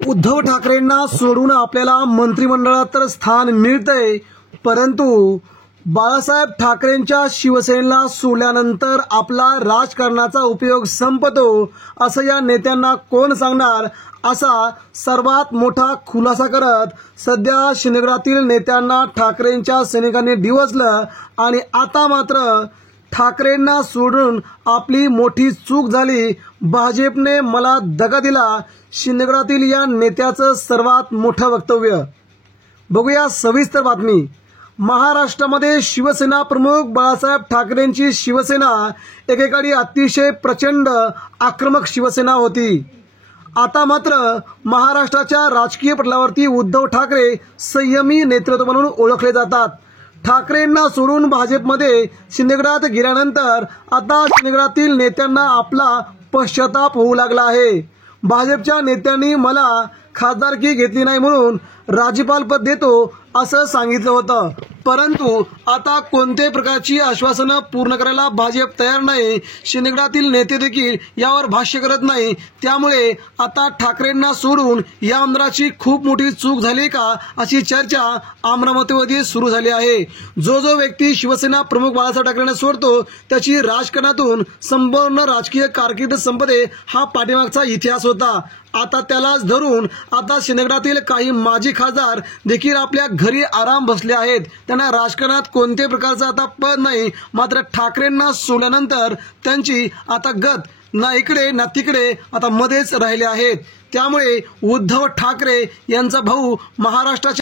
उद्धव ठाकरेंना सोडून आपल्याला मंत्रिमंडळात तर स्थान मिळतंय, परंतु बाळासाहेब ठाकरेंच्या शिवसेनेला सोडल्यानंतर आपला राजकारणाचा उपयोग संपतो असं या नेत्यांना कोण सांगणार, असा सर्वात मोठा खुलासा करत सध्या शिंदेगडातील नेत्यांना ठाकरेंच्या सैनिकांनी डिवचलं आणि आता मात्र ठाकरेंना सोडून आपली मोठी चूक झाली, भाजपने मला दगा दिला, शिंदेगडातील या नेत्याचं सर्वात मोठं वक्तव्य. बघूया सविस्तर बातमी. महाराष्ट्रामध्ये शिवसेना प्रमुख बाळासाहेब ठाकरेंची शिवसेना एकेकाळी अतिशय प्रचंड आक्रमक शिवसेना होती. आता मात्र महाराष्ट्राच्या राजकीय पटलावरती उद्धव ठाकरे संयमी नेतृत्व म्हणून ओळखले जातात. ठाकरेंना सोडून भाजपमध्ये शिंदेगडात गेल्यानंतर आता शिंदेगडातील नेत्यांना आपला पश्चाताप होऊ लागला आहे. भाजपच्या नेत्यांनी मला खासदारकी घेतली नाही म्हणून राज्यपालपद देतो असं सांगितलं होतं, परंतु आता कोणत्याही प्रकारची आश्वासनं पूर्ण करायला भाजप तयार नाही. शिंदेगडातील नेते देखील यावर भाष्य करत नाही. त्यामुळे आता ठाकरेंना सोडून या आमदाराची खूप मोठी चूक झाली का अशी चर्चा आमरामतीमध्ये सुरू झाली आहे. जो व्यक्ती शिवसेना प्रमुख बाळासाहेब ठाकरेंना सोडतो त्याची राजकारणातून संपूर्ण राजकीय कारकीर्द संपते, हा पाठीमागचा इतिहास होता. आता त्यालाच धरून आता शिंदेगडातील काही माजी खासदार देखील आपल्या घरी आराम बसले आहेत. त्यांना राजकारणात कोणत्याही प्रकारचं आता पद नाही. मात्र ठाकरेंना सोडल्यानंतर त्यांची आता गत ना इकडे ना तिकडे आता मध्येच राहिले आहेत. त्यामुळे उद्धव ठाकरे यांचा भाऊ महाराष्ट्राचे